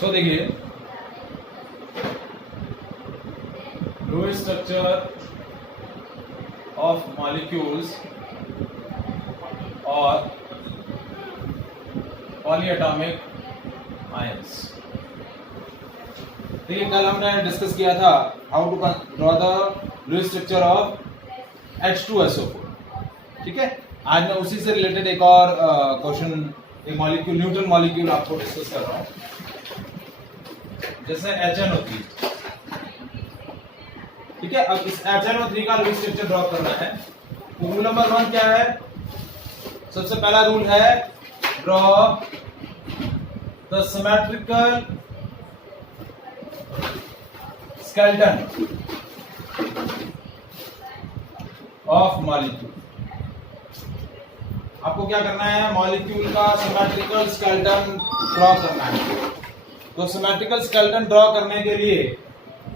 सो देखिए, Lewis structure of molecules और polyatomic ions. देखिए, कल हमने डिस्कस किया था how to draw the Lewis structure of H2SO4। ठीक है, आज मैं उसी से रिलेटेड एक और क्वेश्चन, एक मॉलिक्यूल, न्यूटन मॉलिक्यूल आपको डिस्कस कर रहा हूं, जैसे HNO3। ठीक है, अब इस HNO3 का लो स्ट्रक्चर ड्रॉ करना है। तो रूल नंबर 1 क्या है? सबसे पहला रूल है draw the symmetrical skeleton of molecule. आपको क्या करना है? मॉलिक्यूल का सिमेट्रिकल स्केलेटन ड्रॉ करना है। तो सिमेट्रिकल स्केलेटन ड्रॉ करने के लिए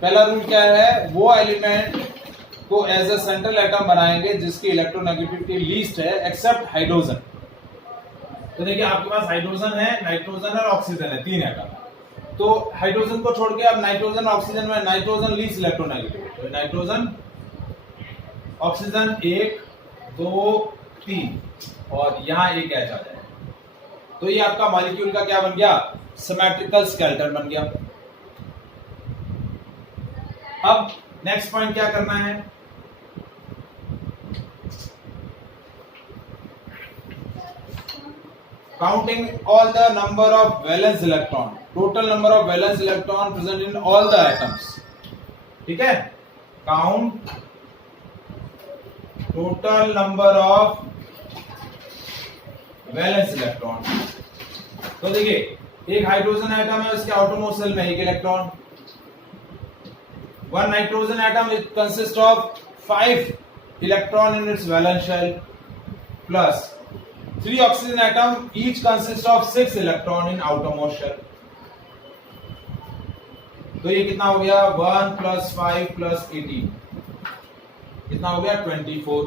पहला रूल क्या है? वो एलिमेंट को एज अ सेंट्रल एटम बनाएंगे जिसकी इलेक्ट्रोनेगेटिविटी लीस्ट है एक्सेप्ट हाइड्रोजन। तो देखिए, आपके पास हाइड्रोजन है, नाइट्रोजन और ऑक्सीजन है, 3 एटम। तो हाइड्रोजन को छोड़ के अब नाइट्रोजन ऑक्सीजन में नाइट्रोजन लीस्ट इलेक्ट्रोनेगेटिव, तो नाइट्रोजन ऑक्सीजन 1 2 3 और यहां एक H आ जाए। तो ये आपका मॉलिक्यूल का क्या बन गया? सिमेट्रिकल स्केलेटन बन गया। अब नेक्स्ट पॉइंट क्या करना है? Counting all the number of valence electron, total number of valence electron present in all the atoms. ठीक है, count total number of valence electron. तो देखिए, एक हाइड्रोजन एटम है, उसके आउटरमोस्ट शेल में 1 electron. One nitrogen atom it consists of 5 electron in its valence shell plus 3 oxygen atom each consists of 6 electron in outermost shell। तो ये कितना हो गया? 1 + 5 + 18 कितना हो गया? 24।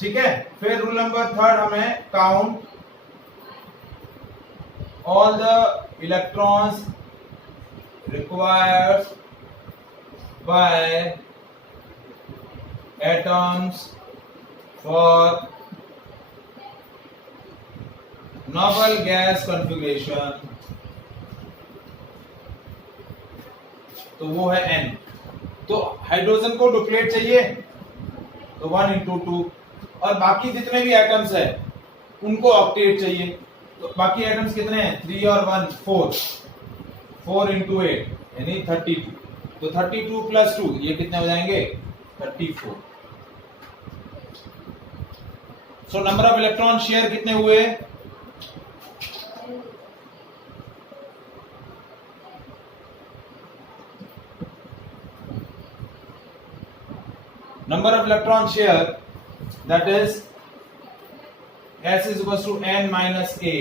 ठीक है, फिर रूल नंबर 3 हमें count all the electrons required by atoms for noble gas configuration। तो वो है N। तो हाइड्रोजन को डुप्लेट चाहिए, तो 1 × 2 और बाकी जितने भी एटम्स है उनको ऑक्टेट चाहिए। तो बाकी एटम्स कितने हैं? 3 और 1 4, 4 × 8 यानी 32। तो 32 + 2 ये कितने हो जाएंगे? 34। So number of electron share कितने हुए? Number of electron share that is S = N - A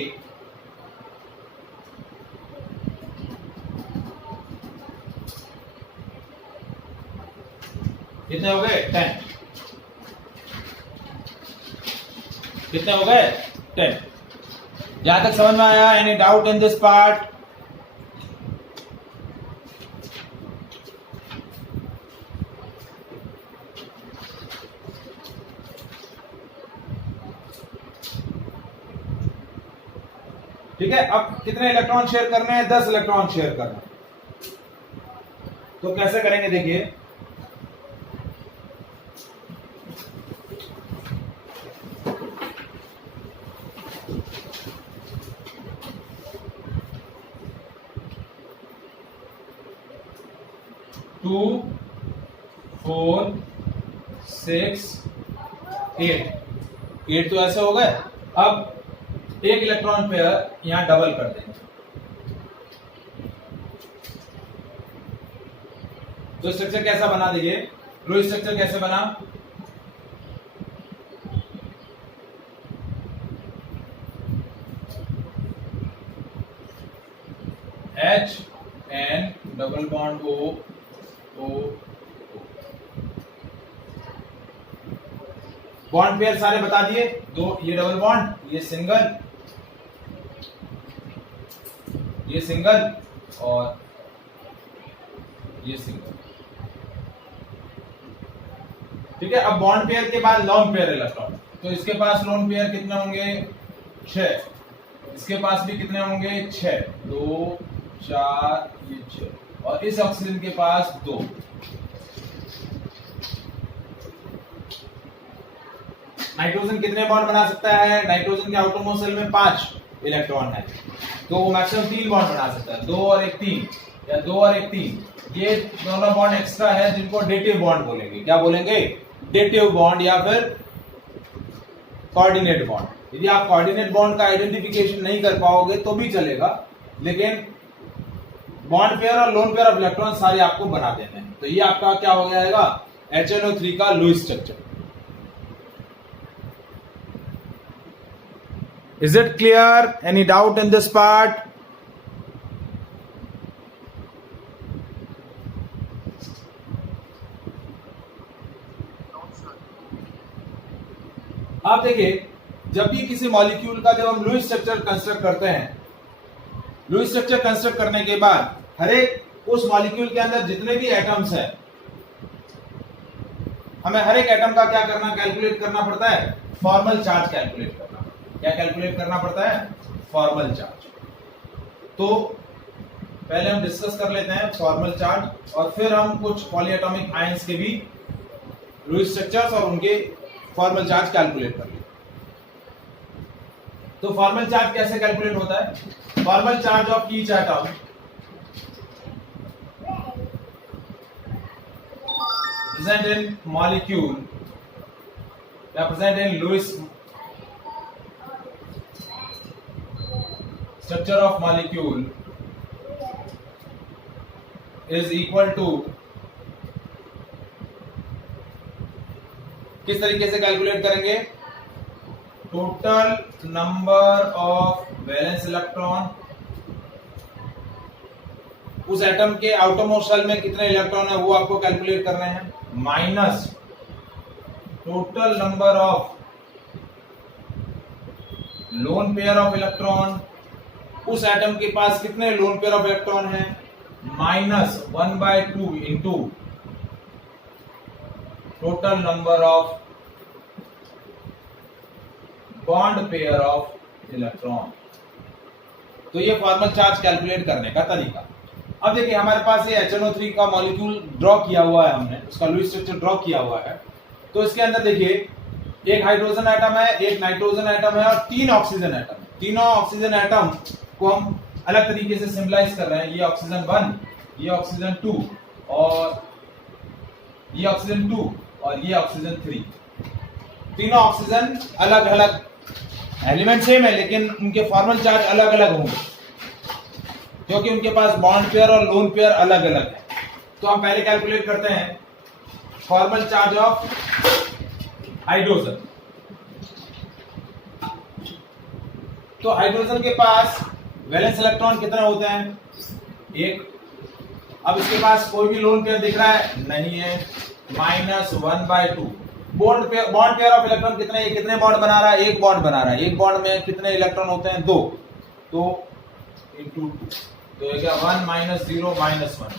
कितने हो गए? 10। कितने हो गए? 10। यहां तक समझ में आया? Any doubt in this part? ठीक है, अब कितने इलेक्ट्रॉन शेयर करने हैं? 10 इलेक्ट्रॉन शेयर करना। तो कैसे करेंगे? देखिए, टू 4 6 8 तो ऐसे हो गए। अब एक इलेक्ट्रॉन पेयर यहां डबल कर देंगे। तो स्ट्रक्चर कैसा बना? देखिए, रो स्ट्रक्चर कैसे बना? HN double bond O bond pair सारे बता दिए। दो ये डबल बॉन्ड, ये सिंगल, ये सिंगल और ये सिंगल। ठीक है, अब बॉन्ड पेयर के बाद लोन पेयर इलेक्ट्रॉन, तो इसके पास लोन पेयर कितने होंगे 6, इसके पास भी कितने होंगे 6, 2 4 ये 6, और इस ऑक्सीजन के पास 2। नाइट्रोजन कितने बॉन्ड बना सकता है? नाइट्रोजन के आउटरमोस्ट शेल में 5 इलेक्ट्रॉन है, तो वो मैक्सिमम 3 बॉन्ड बना सकता है, 2 और 1 3, या 2 और 1 3। ये दोनों बॉन्ड एक्स्ट्रा है जिनको डेटिव बॉन्ड बोलेंगे। क्या बोलेंगे? डेटिव बॉन्ड या फिर कोऑर्डिनेट बॉन्ड। यदि आप कोऑर्डिनेट बॉन्ड का आइडेंटिफिकेशन नहीं कर पाओगे तो भी चलेगा, लेकिन बॉन्ड पेयर और लोन पेयर ऑफ इलेक्ट्रॉन सारे आपको बना देने हैं। तो ये आपका क्या हो जाएगा? HNO3 का Lewis structure. Is it clear? Any doubt in this part? आप देखिए, जब भी किसी मॉलिक्यूल का जब हम लुईस स्ट्रक्चर कंस्ट्रक्ट करते हैं, लुईस स्ट्रक्चर कंस्ट्रक्ट करने के बाद हर एक उस मॉलिक्यूल के अंदर जितने भी एटम्स हैं, हमें हर एक एटम का क्या करना, कैलकुलेट करना पड़ता है, फॉर्मल चार्ज कैलकुलेट करना। क्या कैलकुलेट करना पड़ता है? Formal charge. तो पहले हम डिस्कस कर लेते हैं फॉर्मल चार्ज, और फिर हम कुछ पॉलीएटॉमिक आयंस के भी लुईस स्ट्रक्चर्स और उनके फॉर्मल चार्ज कैलकुलेट कर लेते। तो फॉर्मल चार्ज कैसे कैलकुलेट होता है? Formal charge of each atom present in molecule या present in Lewis structure of molecule is equal to, किस तरीके से कैलकुलेट करेंगे? Total number of valence electron, उस एटम के आउटरमोस्ट शेल में कितने इलेक्ट्रॉन है वो आपको कैलकुलेट करने हैं, minus total number of loan pair of electron, उस एटम के पास कितने लोन पेयर ऑफ इलेक्ट्रॉन है, minus 1/2 into total number of bond pair of electron. तो ये फॉर्मल चार्ज कैलकुलेट करने का तरीका। अब देखिए, हमारे पास ये HNO3 का मॉलिक्यूल ड्रॉ किया हुआ है, हमने उसका लुईस स्ट्रक्चर ड्रॉ किया हुआ है। तो इसके अंदर देखिए, एक हाइड्रोजन एटम है, एक नाइट्रोजन एटम है और 3 ऑक्सीजन एटम है। तीनों ऑक्सीजन एटम को हम अलग तरीके से सिंबलाइज कर रहे हैं। ये ऑक्सीजन 1, ये ऑक्सीजन 2 और ये ऑक्सीजन 2 और ये ऑक्सीजन 3। तीनों ऑक्सीजन अलग अलग, एलिमेंट सेम है लेकिन उनके फॉर्मल चार्ज अलग अलग होंगे क्योंकि उनके पास बॉन्ड पेयर और लोन पेयर अलग अलग है। तो हम पहले कैलकुलेट करते हैं फॉर्मल चार्ज ऑफ हाइड्रोजन। तो हाइड्रोजन के पास वैलेंस इलेक्ट्रॉन कितने होते हैं? 1। अब इसके पास कोई भी लोन पेयर दिख रहा है? नहीं है, minus 1/2। Bond pair of electron कितने, कितने बॉन्ड बना रहा है? 1 बॉन्ड बना रहा है। 1 बॉन्ड में कितने इलेक्ट्रॉन होते हैं? 2। तो इंटू 2, तो ये क्या 1 - 0 - 1,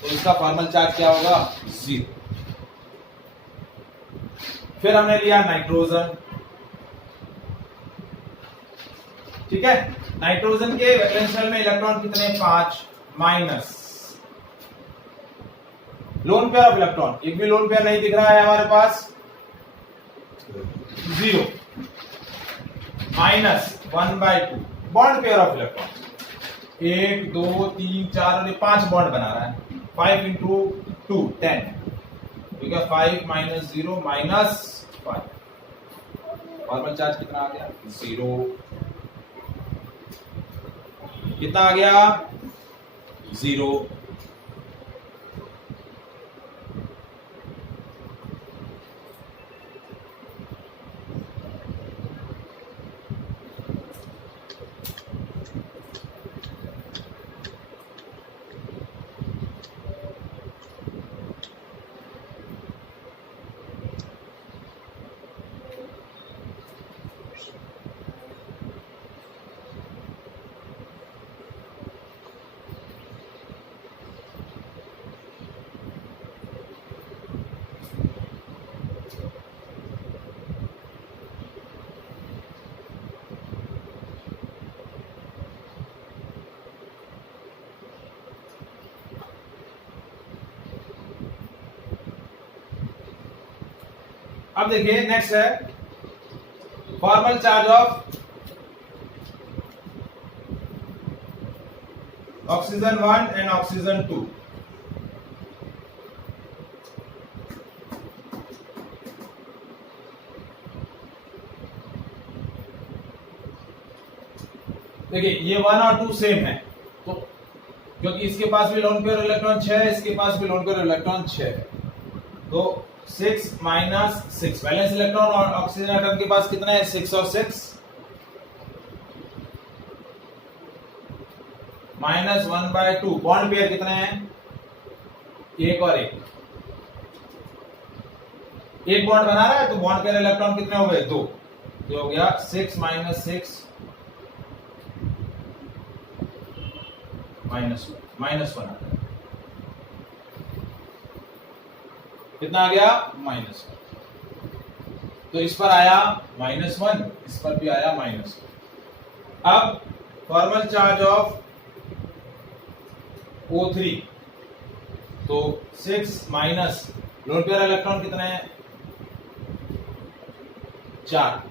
तो इसका फॉर्मल चार्ज क्या होगा? 0। फिर हमने लिया नाइट्रोजन। ठीक है, नाइट्रोजन के वैलेंस शेल में इलेक्ट्रॉन कितने? 5, minus lone pair of electron, एक भी लोन पेयर नहीं दिख रहा है हमारे पास, 0, minus 1/2 bond pair of electron, 1 2 3 4 और 5 बॉन्ड बना रहा है। 5 इंटू 2 10, ठीक है, 5 - 0 - 5। फॉर्मल चार्ज कितना आ गया? 0। कितना आ गया? 0। अब देखिए नेक्स्ट है formal charge of oxygen 1 and oxygen 2। देखिए ये 1 और 2 सेम है, तो क्योंकि इसके पास भी लोन पेयर इलेक्ट्रॉन 6 है, इसके पास भी लोन पेयर इलेक्ट्रॉन 6 है, तो 6 माइनस 6 वैलेंस इलेक्ट्रॉन और ऑक्सीजन एटम के पास कितना है 6 और 6 माइनस 1/2। बॉन्ड पेयर कितने हैं 1 और 1, एक बॉन्ड बना रहा है तो बॉन्ड पेयर इलेक्ट्रॉन कितने हो गए 2, तो हो गया 6 माइनस 6 माइनस 1 कितना आ गया -1, तो इस पर आया -1, इस पर भी आया -1। अब फॉर्मल चार्ज ऑफ O3, तो 6 माइनस लोन पेयर इलेक्ट्रॉन कितने हैं 4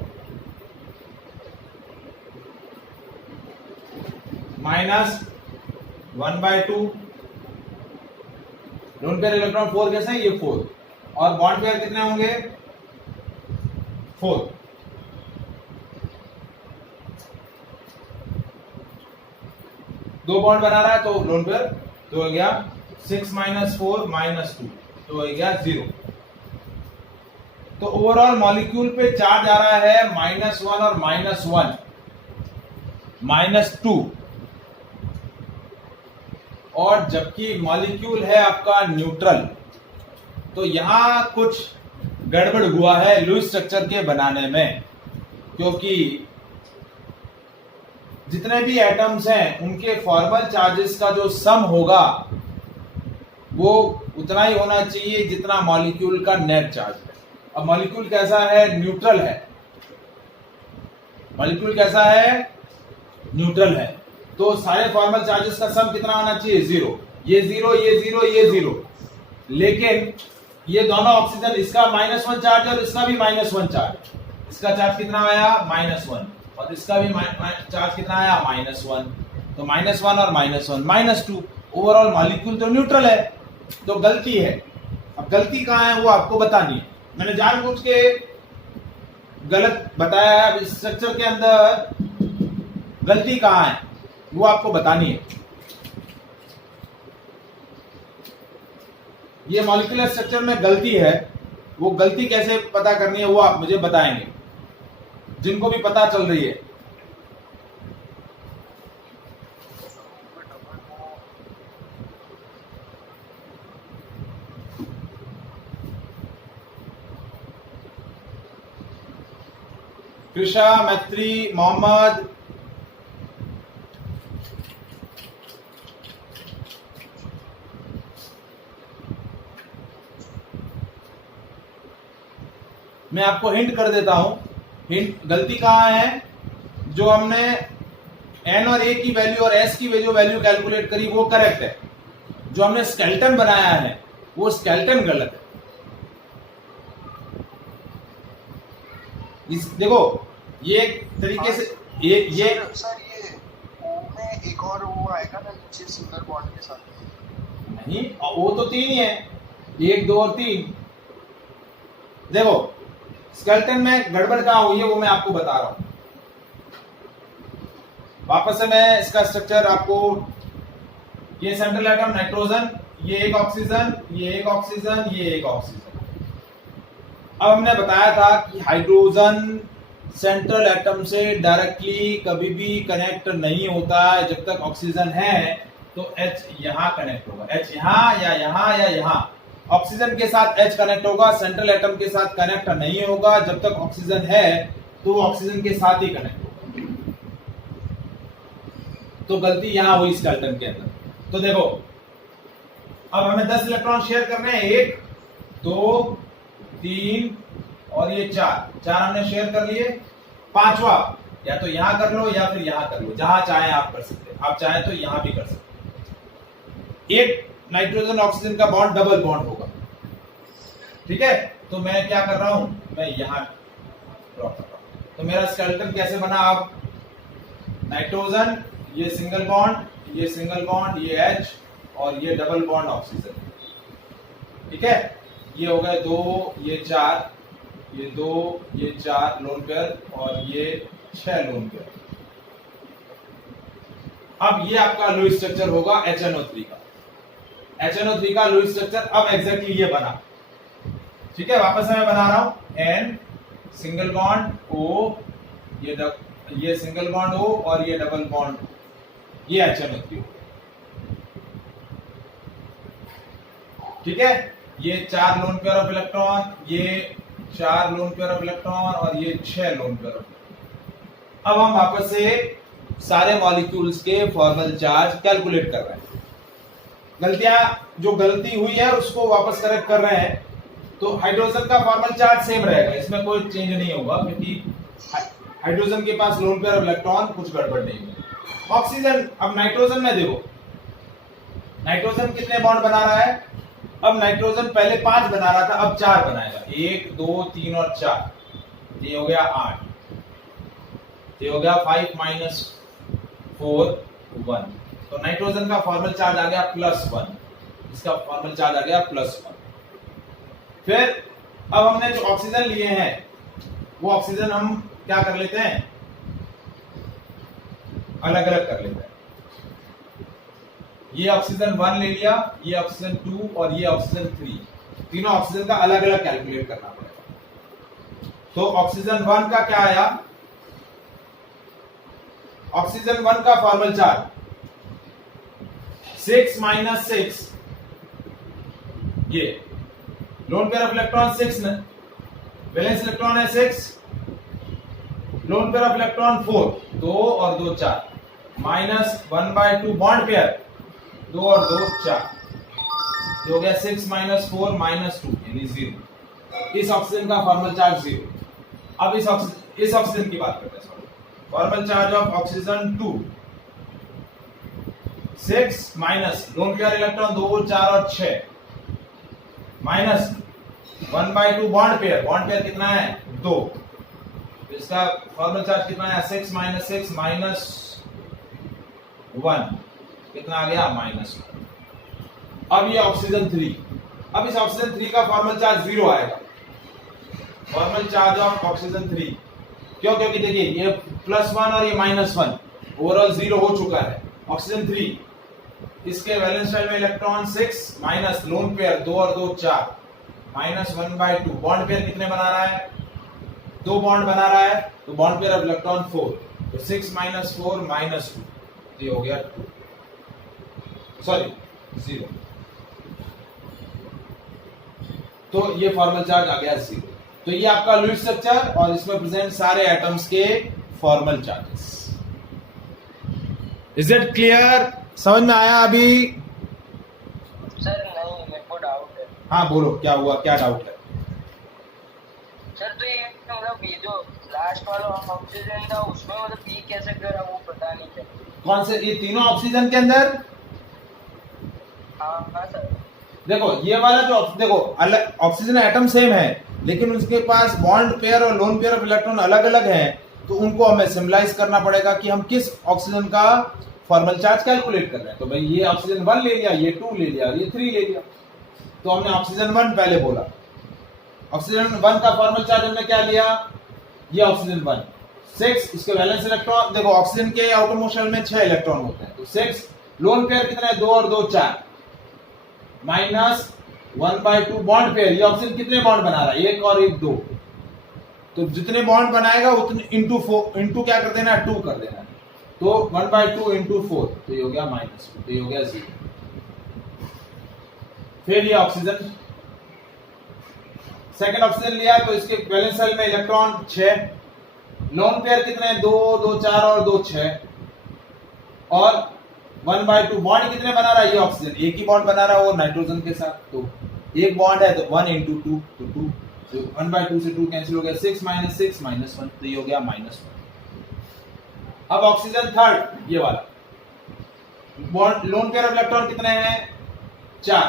माइनस 1/2 लोन पेयर इलेक्ट्रॉन 4 कैसे है ये 4, और बॉन्ड पेयर कितने होंगे 4, दो बॉन्ड बना रहा है तो लोन पेयर, तो हो गया 6 माइनस 4 माइनस 2, तो हो गया 0। तो ओवरऑल मॉलिक्यूल पे चार्ज आ रहा है -1 और -1 -2, और जबकि मॉलिक्यूल है आपका न्यूट्रल, तो यहां कुछ गड़बड़ हुआ है लुईस स्ट्रक्चर के बनाने में, क्योंकि जितने भी एटम्स हैं उनके फॉर्मल चार्जेस का जो सम होगा वो उतना ही होना चाहिए जितना मॉलिक्यूल का नेट चार्ज है। अब मॉलिक्यूल कैसा है न्यूट्रल है, मॉलिक्यूल कैसा है न्यूट्रल है, तो सारे फॉर्मल चार्जेस का सम कितना होना चाहिए 0, ये 0 ये 0 ये 0, लेकिन ये दोनों ऑक्सीजन, इसका -1 चार्ज और इसका भी -1 चार्ज, इसका चार्ज कितना आया -1 और इसका भी चार्ज कितना आया -1, तो -1 और -1 -2, ओवरऑल मॉलिक्यूल तो न्यूट्रल है, तो गलती है। अब गलती कहां है वो आपको बतानी है, मैंने जानबूझ के गलत बताया है। अब इस स्ट्रक्चर के अंदर गलती कहां है वो आपको बतानी है। ये मॉलिक्यूलर स्ट्रक्चर में गलती है, वो गलती कैसे पता करनी है वो आप मुझे बताएंगे, जिनको भी पता चल रही है। कृषा, मैत्री, मोहम्मद, मैं आपको हिंट कर देता हूं। हिंट, गलती कहां है, जो हमने n और a की वैल्यू और s की वैल्यू कैलकुलेट करी वो करेक्ट है, जो हमने स्केलेटन बनाया है वो स्केलेटन गलत है। इस देखो ये एक तरीके से ये सर ये O में एक और वो आएगा ना नीचे सिंगल बॉन्ड के साथ, नहीं, वो तो 3 ही है, 1 2 और 3। देखो स्केलेटन में गड़बड़ कहां हुई है वो मैं आपको बता रहा हूं। वापस से मैं इसका स्ट्रक्चर आपको, ये सेंट्रल एटम नाइट्रोजन, ये एक ऑक्सीजन, ये एक ऑक्सीजन, ये एक ऑक्सीजन। अब हमने बताया था कि हाइड्रोजन सेंट्रल एटम से डायरेक्टली कभी भी कनेक्ट नहीं होता है, जब तक ऑक्सीजन है तो H यहां कनेक्ट होगा, H यहां या यहां या यहां, ऑक्सीजन के साथ H कनेक्ट होगा, सेंट्रल एटम के साथ कनेक्ट नहीं होगा। जब तक ऑक्सीजन है तो ऑक्सीजन के साथ ही कनेक्ट होगा, तो गलती यहां हुई स्केलेटन के अंदर। तो देखो अब हमें 10 इलेक्ट्रॉन शेयर करने हैं, 1 2 3 और ये 4 हमने शेयर कर लिए। पांचवा या तो यहां कर लो या फिर यहां कर लो, जहां चाहे आप कर सकते हैं, आप चाहे तो यहां भी कर सकते हैं। एक नाइट्रोजन ऑक्सीजन का बॉन्ड डबल बॉन्ड होगा, ठीक है। तो मैं क्या कर रहा हूं, मैं यहां ड्रॉ कर रहा हूं। तो मेरा स्केलेटन कैसे बना, अब नाइट्रोजन, ये सिंगल बॉन्ड, ये सिंगल बॉन्ड, ये H और ये डबल बॉन्ड ऑक्सीजन, ठीक है। ये हो गए 2, ये 4, ये 2, ये 4 लोन पेयर और ये 6 लोन पेयर। अब ये आपका लुईस स्ट्रक्चर होगा HNO3 का। HNO3 का लुईस स्ट्रक्चर अब एग्जैक्टली ये बना, ठीक है। वापस मैं बना रहा हूं, N सिंगल बॉन्ड O, ये सिंगल बॉन्ड O और ये डबल बॉन्ड, ये HNO3, ठीक है। ये 4 लोन पेयर ऑफ इलेक्ट्रॉन, ये 4 लोन पेयर ऑफ इलेक्ट्रॉन और ये 6 लोन पेयर ऑफ इलेक्ट्रॉन। अब हम वापस से सारे मॉलिक्यूल्स के फॉर्मल चार्ज कैलकुलेट कर रहे हैं। जो गलती हुई है उसको वापस करेक्ट कर रहे हैं। तो हाइड्रोजन का फॉर्मल चार्ज सेम रहेगा, इसमें कोई चेंज नहीं होगा, क्योंकि हाइड्रोजन के पास लोन पेयर ऑफ इलेक्ट्रॉन, कुछ गड़बड़ नहीं होगी। ऑक्सीजन, अब नाइट्रोजन में देखो, नाइट्रोजन कितने बॉन्ड बना रहा है। अब नाइट्रोजन पहले 5 बना रहा था, अब 4 बनाएगा, 1 2 3 और 4, ये हो गया 8, ये हो गया 5 - 4 1। तो नाइट्रोजन का फॉर्मल चार्ज आ गया +1, इसका फॉर्मल चार्ज आ गया +1। फिर अब हमने जो ऑक्सीजन लिए हैं वो ऑक्सीजन हम क्या कर लेते हैं, अलग अलग कर लेते हैं। ये ऑक्सीजन 1 ले लिया, ये ऑक्सीजन 2 और ये ऑक्सीजन 3, तीनों ऑक्सीजन का अलग अलग कैलकुलेट करना पड़ेगा। तो ऑक्सीजन 1 का क्या आया, ऑक्सीजन 1 का फॉर्मल चार्ज 6 - 6, ये लोन पेयर ऑफ इलेक्ट्रॉन 6 में, वैलेंस इलेक्ट्रॉन है 6, लोन पेयर ऑफ इलेक्ट्रॉन 4, 2 और 2 4, -1/2 बॉन्ड पेयर 2 और 2 4, जो हो गया 6 - 4 - 2 यानी 0। इस ऑक्सीजन का फॉर्मल चार्ज 0। अब इस ऑक्सीजन की बात करते हैं। Formal charge of oxygen 2 6 minus lone pair electron 2 4 और 6 माइनस 1/2 बॉन्ड पेयर कितना है 2, इसका फॉर्मल चार्ज कितना है 6 - 6 -1, कितना आ गया -1। अब ये ऑक्सीजन 3, अब इस ऑक्सीजन 3 का फॉर्मल चार्ज 0 आएगा। फॉर्मल चार्ज ऑफ ऑक्सीजन 3 क्यों, क्योंकि देखिए ये +1 और ये -1, ओवरऑल 0 हो चुका है। ऑक्सीजन 3, इसके वैलेंस शेल में इलेक्ट्रॉन 6 माइनस लोन पेयर 2 और 2 4 -1/2 बॉन्ड पेयर कितने बना रहा है 2 बॉन्ड बना रहा है, तो बॉन्ड पेयर ऑफ इलेक्ट्रॉन 4, तो 6 - 4 -2, ये हो गया 2, सॉरी 0। तो ये फॉर्मल चार्ज आ गया 0। तो ये आपका लुईस स्ट्रक्चर और इसमें प्रेजेंट सारे एटम्स के formal charges. Is it clear, समझ में आया अभी? सर नहीं, मेरे को डाउट है। हाँ बोलो, क्या हुआ, क्या डाउट है? सर तो ये मतलब ये जो लास्ट वाला ऑक्सीजन था उसमें मतलब पी कैसे करा वो पता नहीं चला। कौन से, ये तीनों ऑक्सीजन के अंदर? हाँ सर। देखो ये वाला जो देखो अलग ऑक्सीजन एटम सेम है, लेकिन उसके पास बॉन्ड पेयर और लोन पेयर ऑफ इलेक्ट्रॉन अलग अलग हैं, तो उनको हमें सिम्बलाइज करना पड़ेगा कि हम किस ऑक्सीजन का फॉर्मल चार्ज कैलकुलेट कर रहे हैं। तो भाई ये ऑक्सीजन 1 ले लिया, ये 2 ले लिया, ये 3 ले लिया, तो हमने ऑक्सीजन 1 पहले बोला। ऑक्सीजन 1 का फॉर्मल चार्ज हमने क्या लिया, ये ऑक्सीजन 1 6, इसके वैलेंस इलेक्ट्रॉन देखो ऑक्सीजन के आउटर मोस्ट शेल में 6 इलेक्ट्रॉन होते हैं, तो 6 लोन पेयर कितना है 2 और 2 4 माइनस 1/2 बॉन्ड पेयर, ये ऑक्सीजन कितने बॉन्ड बना रहा है 1 और 1 2, तो जितने बॉन्ड बनाएगा उतने इंटू क्या कर देना 2 कर देना, तो 1/2 × 4, तो ये हो गया -2, तो ये हो गया 0। फिर ये ऑक्सीजन सेकंड ऑक्सीजन लिया, तो इसके वैलेंस शेल में इलेक्ट्रॉन 6, लोन पेयर कितने हैं 2 2 4 और 2 6, और 1/2 बॉन्ड कितने बना रहा है ये ऑक्सीजन, एक ही बॉन्ड बना रहा है वो नाइट्रोजन के साथ, तो एक बॉन्ड है तो 1 × 2 तो 2, तो 1/2 से 2 कैंसिल हो गया, 6 - 6 -1, तो ये हो गया -1। अब ऑक्सीजन थर्ड ये वाला bond loan pair of electron कितने हैं 4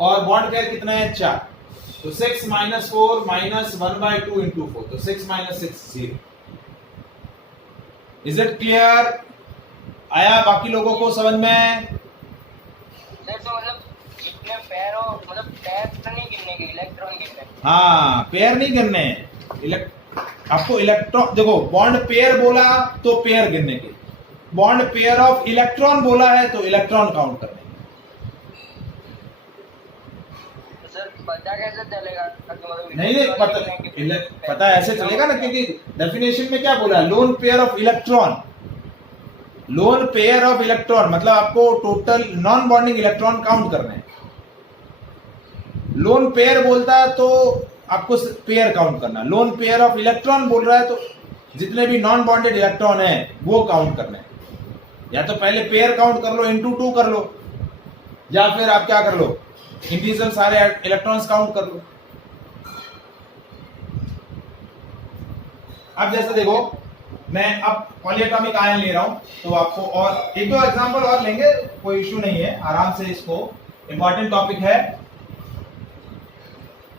और बॉन्ड पेयर कितने हैं 4, तो 6 माइनस 4 माइनस 1/2 इंटू 4, तो 6 माइनस 6 0। Is it clear? आया बाकी लोगों को समझ में? सर तो मतलब जितने पैर हो, मतलब पैर तो नहीं गिनने के, इलेक्ट्रॉन गिनने। हाँ, पेयर नहीं गिनने। आपको इलेक्ट्रॉन देखो, बॉन्ड पेयर बोला तो पेयर गिनने के, बॉन्ड पेयर ऑफ इलेक्ट्रॉन बोला है तो इलेक्ट्रॉन काउंट करने के। तो सर पता कैसे चलेगा कि मतलब नहीं पता ऐसे चलेगा ना, क्योंकि डेफिनेशन में क्या बोला है, loan pair of electron. Loan pair of electron मतलब आपको total non bonding electron count करने हैं। लोन पेयर बोलता है तो आपको पेयर काउंट करना। लोन पेयर ऑफ इलेक्ट्रॉन बोल रहा है तो जितने भी नॉन बॉन्डेड इलेक्ट्रॉन है वो काउंट करने हैं। या तो पहले पेयर काउंट कर लो, इंटू 2 कर लो, या फिर आप क्या कर लो, इंडिविजुअल सारे इलेक्ट्रॉन्स काउंट कर लो। अब जैसे देखो, मैं अब पॉलीएटॉमिक आयन ले रहा हूं, तो आपको और एक दो एग्जांपल और लेंगे, कोई इश्यू नहीं है, आराम से। इसको इंपॉर्टेंट टॉपिक है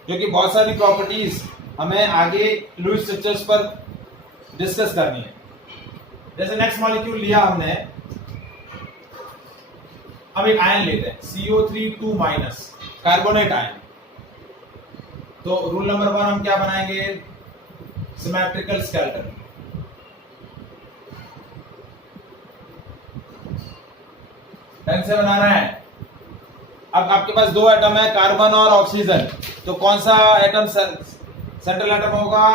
क्योंकि बहुत सारी प्रॉपर्टीज हमें आगे लुईस स्ट्रक्चर्स पर डिस्कस करनी है। जैसे नेक्स्ट मॉलिक्यूल लिया हमने, अब एक आयन लेते हैं CO3 2- कार्बोनेट आयन। तो रूल नंबर 1 हम क्या बनाएंगे, सिमेट्रिकल स्केलेटन। ढंग से बनाना है। अब आपके पास दो एटम है, कार्बन और ऑक्सीजन, तो कौन सा एटम सेंट्रल एटम होगा,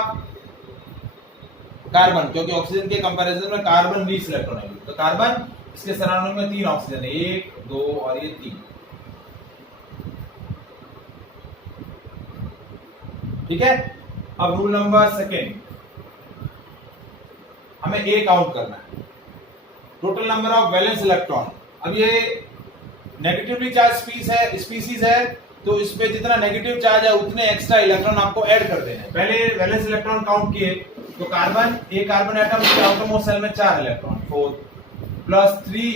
कार्बन, क्योंकि ऑक्सीजन के कंपैरिजन में कार्बन लीस्ट इलेक्ट्रॉन है। तो कार्बन, इसके सराउंडिंग में 3 ऑक्सीजन है, 1 2 और ये 3। ठीक है। अब रूल नंबर 2, हमें ए काउंट करना है, total number of valence electron. अब ये नेगेटिवली चार्ज स्पीसीज है, तो इस पे जितना नेगेटिव चार्ज है उतने एक्स्ट्रा इलेक्ट्रॉन आपको ऐड कर देने हैं। पहले वैलेंस इलेक्ट्रॉन काउंट किए, तो कार्बन, एक कार्बन एटम के आउटरमोस्ट सेल में 4 electron, 4 plus 3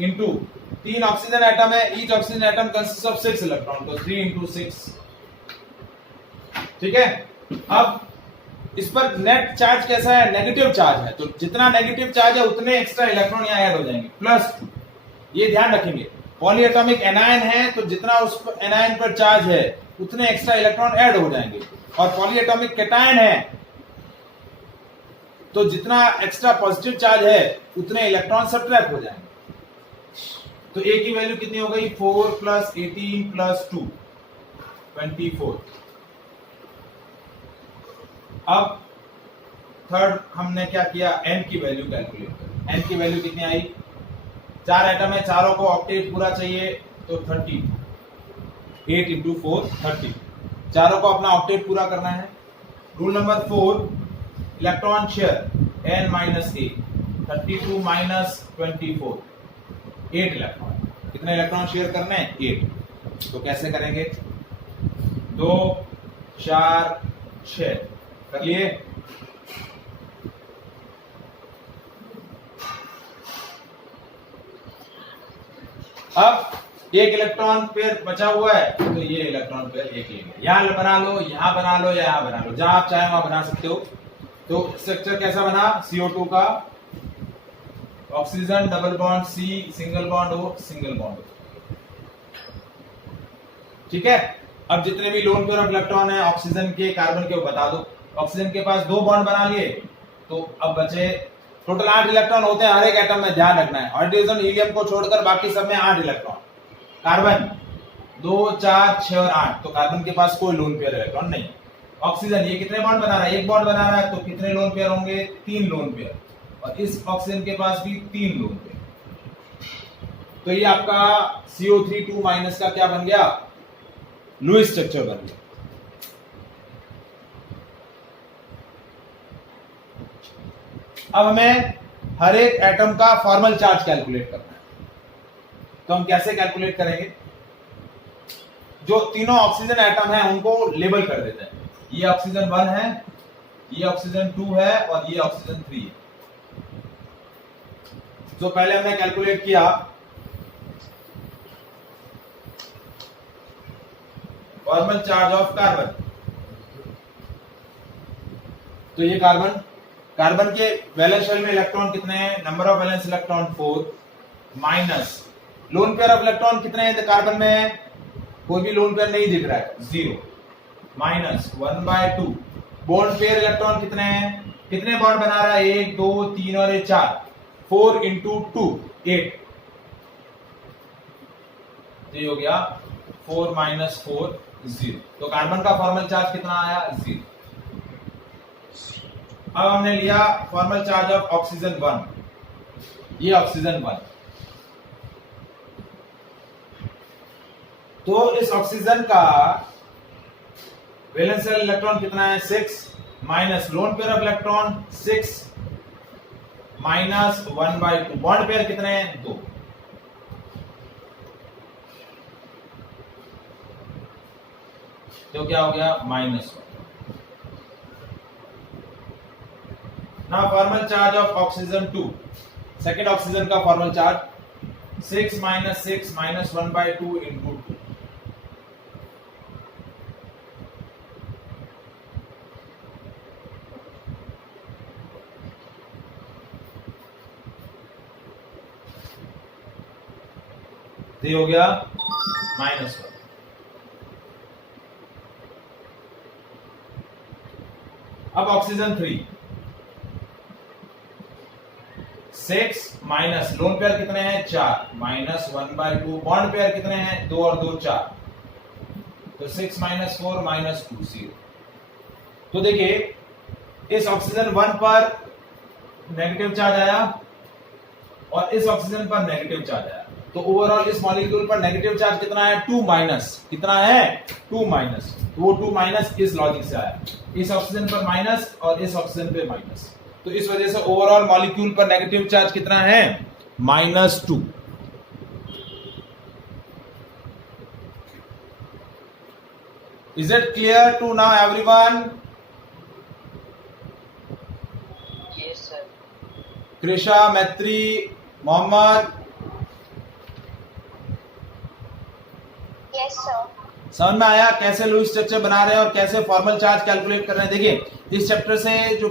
into 3 oxygen atom है, each oxygen atom consist of 6 electron, तो 3 इंटू 6। ठीक है। अब इस पर नेट चार्ज कैसा है, नेगेटिव चार्ज है, तो जितना नेगेटिव चार्ज है उतने एक्स्ट्रा इलेक्ट्रॉन यहाँ ऐड हो जाएंगे। प्लस ये ध्यान रखेंगे, पॉलीएटॉमिक एनायन है तो जितना उस एनायन पर चार्ज है उतने एक्स्ट्रा इलेक्ट्रॉन ऐड हो जाएंगे, और पॉलीएटॉमिक कैटायन है तो जितना एक्स्ट्रा पॉजिटिव चार्ज है उतने इलेक्ट्रॉन सब्ट्रैक्ट हो जाएंगे। तो ए की वैल्यू कितनी हो गई, 4 + 18 + 2 24। अब थर्ड हमने क्या किया, एन की वैल्यू कैलकुलेट कर। एन की वैल्यू कितनी आई, 4 एटम है, चारों को ऑक्टेट पूरा चाहिए, तो 30, 8 इंटू 4 30, चारों को अपना ऑक्टेट पूरा करना है। Rule number 4, electron share n - a, 32 - 24, 8 electron. कितने इलेक्ट्रॉन शेयर करने हैं, 8। तो कैसे करेंगे, 2 4 6 कर लिए। अब एक इलेक्ट्रॉन पेयर बचा हुआ है, तो ये इलेक्ट्रॉन पेयर एक लेंगे। यहां बना लो, यहां बना लो, या यहां बना लो, जहां आप चाहें वहां बना सकते हो। तो स्ट्रक्चर कैसा बना, CO2 का oxygen double bond C, single bond O, single bond O। ठीक है। अब जितने भी लोन पेयर ऑफ इलेक्ट्रॉन है ऑक्सीजन के, कार्बन के, वो बता दो। ऑक्सीजन के पास 2 बॉन्ड बना लिए, तो अब बचे टोटल 8 इलेक्ट्रॉन होते हैं हर एक एटम में, ध्यान रखना है। हाइड्रोजन हीलियम को छोड़कर बाकी सब में 8 इलेक्ट्रॉन। कार्बन 2 4 6 और 8, तो कार्बन के पास कोई लोन पेयर इलेक्ट्रॉन नहीं। ऑक्सीजन ये कितने बॉन्ड बना रहा है, 1 बॉन्ड बना रहा है, तो कितने लोन पेयर होंगे, 3 लोन पेयर। और इस ऑक्सीजन के पास भी 3 लोन पेयर। तो ये आपका CO3 2- का क्या बन गया, लुईस स्ट्रक्चर बन गया। अब हमें हर एक एटम का फॉर्मल चार्ज कैलकुलेट करना है, तो हम कैसे कैलकुलेट करेंगे, जो तीनों ऑक्सीजन एटम है उनको लेबल कर देते हैं। ये ऑक्सीजन 1 है, ये ऑक्सीजन 2 है, और ये ऑक्सीजन 3 है। तो पहले हमने कैलकुलेट किया फॉर्मल चार्ज ऑफ कार्बन। तो ये कार्बन के वैलेंस शेल में इलेक्ट्रॉन कितने हैं? Number of valence electron 4 minus lone pair of electron कितने हैं कार्बन में? कोई भी लोन पेयर नहीं दिख रहा है, 0 माइनस 1/2। बॉन्ड पेयर इलेक्ट्रॉन कितने हैं? कितने बॉन्ड बना रहा है? 1 2 3 और ये 4, 4 into 2 8। ये हो गया 4 माइनस 4 0। तो कार्बन का फॉर्मल चार्ज कितना आया? 0। अब हमने लिया फॉर्मल चार्ज ऑफ ऑक्सीजन 1। ये ऑक्सीजन 1, तो इस ऑक्सीजन का वैलेंस शेल इलेक्ट्रॉन कितना है? 6 minus lone pair of electron 6 minus 1/2। Bond pair कितने हैं? 2। तो क्या हो गया? -1। Now formal charge of oxygen 2, second oxygen का formal charge 6 minus 6 minus 1/2 into 2। ये हो गया -1। अब ऑक्सीजन 3 6 माइनस लोन पेयर कितने हैं? 4 माइनस 1/2। बॉन्ड पेयर कितने हैं? 2 और 2 4। तो 6 माइनस 4 माइनस 2 0। तो देखिए इस ऑक्सीजन 1 पर नेगेटिव चार्ज आया और इस ऑक्सीजन पर नेगेटिव चार्ज आया। तो ओवरऑल इस मॉलिक्यूल पर नेगेटिव चार्ज कितना है? 2 माइनस। कितना है? 2 माइनस। तो वो 2 माइनस इस लॉजिक से आया, इस ऑक्सीजन पर माइनस और इस ऑक्सीजन पे माइनस। तो इस वजह से ओवरऑल मॉलिक्यूल पर नेगेटिव चार्ज कितना है? -2। Is it clear to now everyone? Yes sir. Krisha, Maitri, Mohammed, yes sir. समझ में आया कैसे लुईस स्ट्रक्चर बना रहे हैं और कैसे फॉर्मल चार्ज कैलकुलेट कर रहे हैं? देखिए इस चैप्टर से जो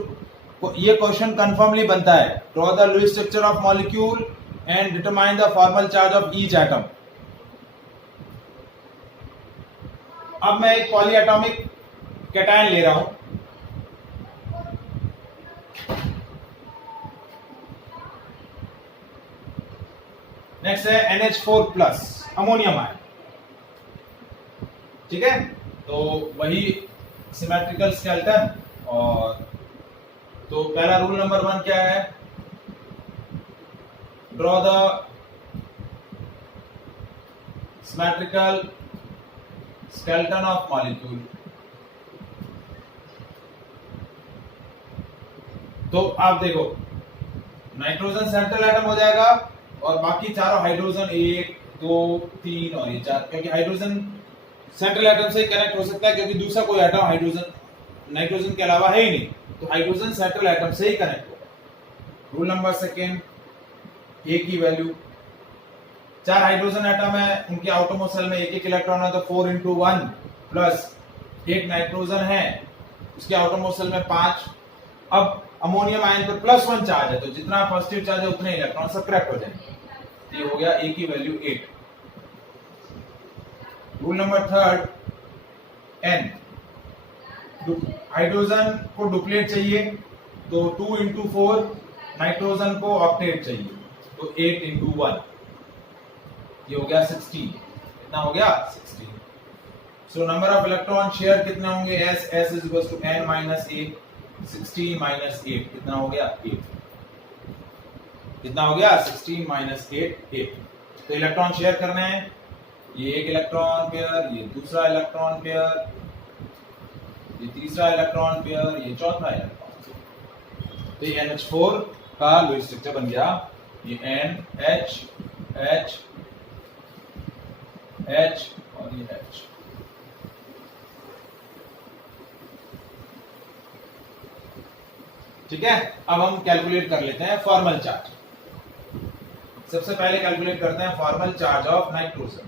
ये क्वेश्चन कंफर्मली बनता है, draw the Lewis structure of molecule and determine the formal charge of each atom. अब मैं एक पॉलीएटॉमिक कैटायन ले रहा हूं, नेक्स्ट है NH4+ अमोनियम आयन। ठीक है, तो वही सिमेट्रिकल स्केलेटन। और तो पहला रूल नंबर 1 क्या है? Draw the symmetrical skeleton of molecule. तो आप देखो नाइट्रोजन सेंट्रल एटम हो जाएगा और बाकी चारों हाइड्रोजन 1 2 3 और ये 4, क्योंकि हाइड्रोजन सेंट्रल एटम से कनेक्ट हो सकता है क्योंकि दूसरा कोई एटम हाइड्रोजन नाइट्रोजन के अलावा है ही नहीं, तो हाइड्रोजन सेंट्रल एटम से ही कनेक्ट होगा। रूल नंबर 2, ए की वैल्यू 4 हाइड्रोजन एटम है, उनके आउटरमोस्ट शेल में 1 इलेक्ट्रॉन है, तो 4 into 1 प्लस 1 नाइट्रोजन है, उसके आउटरमोस्ट शेल में 5। अब अमोनियम आयन पर +1 चार्ज है, तो जितना पॉजिटिव चार्ज है उतने इलेक्ट्रॉन सब्ट्रैक्ट हो जाएंगे। ये हो गया ए की value 8। Rule number 3, an hydrogen को डुप्लेट चाहिए, तो 2 into 4 नाइट्रोजन को ऑक्टेट चाहिए, तो 8 into 1, ये हो गया 16। कितना हो गया? 16। So number of electron share कितने होंगे? S is equals to n minus 8, 16 minus 8, कितना हो गया? 8। कितना हो गया? 16 minus 8, 8। तो इलेक्ट्रॉन शेयर करने हैं, ये एक इलेक्ट्रॉन पेयर, ये दूसरा इलेक्ट्रॉन पेयर, ये तीसरा इलेक्ट्रॉन पेयर, ये चौथा इलेक्ट्रॉन पेयर। तो ये NH4 का लुईस स्ट्रक्चर बन गया। ये N H H H और ये H। ठीक है, अब हम कैलकुलेट कर लेते हैं फॉर्मल चार्ज। सबसे पहले कैलकुलेट करते हैं फॉर्मल चार्ज ऑफ नाइट्रोजन।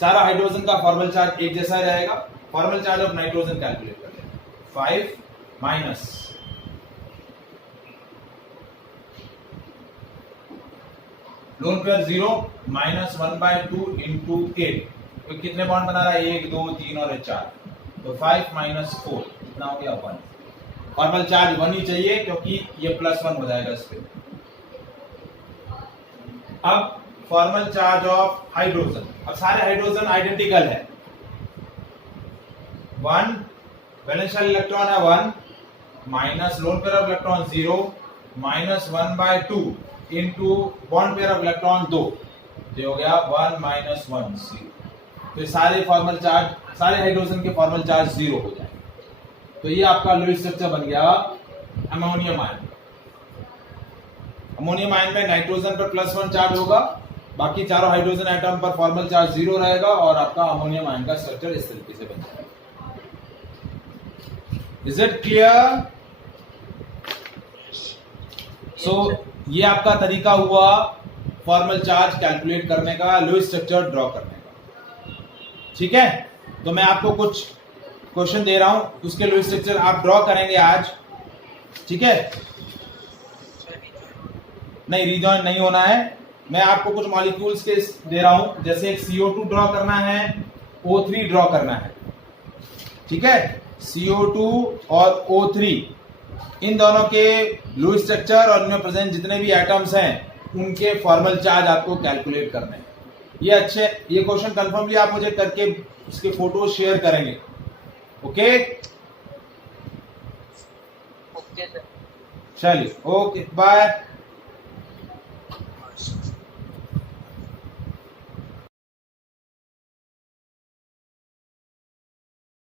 चारों हाइड्रोजन का फॉर्मल चार्ज एक जैसा रहेगा। Formal charge of nitrogen calculate कर लेंगे। 5 minus lone pair 0 minus 1/2 into 8, तो कितने बॉन्ड बना रहा है? 1 2 3 और 4, तो 5 माइनस 4 कितना हो गया? 1। फॉर्मल चार्ज 1 ही चाहिए क्योंकि ये +1 हो जाएगा इस पे। अब फॉर्मल चार्ज ऑफ हाइड्रोजन, अब सारे हाइड्रोजन आइडेंटिकल है। 1 वैलेंशियल इलेक्ट्रॉन है 1 minus lone pair of electron 0 minus 1/2 into bond pair of electron 2, जो हो गया 1 माइनस 1 0। तो सारे फॉर्मल चार्ज, सारे हाइड्रोजन के फॉर्मल चार्ज 0 हो जाएंगे। तो ये आपका लुईस स्ट्रक्चर बन गया अमोनियम आयन। अमोनियम आयन में नाइट्रोजन पर +1 चार्ज होगा, बाकी चारों हाइड्रोजन एटम पर फॉर्मल चार्ज 0 रहेगा और आपका अमोनियम आयन का स्ट्रक्चर इस तरीके से बन जाएगा। Is it clear? सो ये आपका तरीका हुआ फॉर्मल चार्ज कैलकुलेट करने का, लुईस स्ट्रक्चर ड्रॉ करने का। ठीक है, तो मैं आपको कुछ क्वेश्चन दे रहा हूं, उसके लुईस स्ट्रक्चर आप ड्रॉ करेंगे आज। ठीक है, नहीं रिजॉइन नहीं होना है। मैं आपको कुछ मॉलिक्यूल्स के दे रहा हूं, जैसे एक CO2 ड्रॉ करना है, O3 ड्रॉ करना है। ठीक है, CO2 और O3 इन दोनों के लुईस स्ट्रक्चर और इनमें प्रेजेंट जितने भी एटम्स हैं उनके फॉर्मल चार्ज आपको कैलकुलेट करने हैं। ये क्वेश्चन कंफर्मली आप मुझे करके उसके फोटो शेयर करेंगे। Okay okay sir. चलिए, ओके बाय।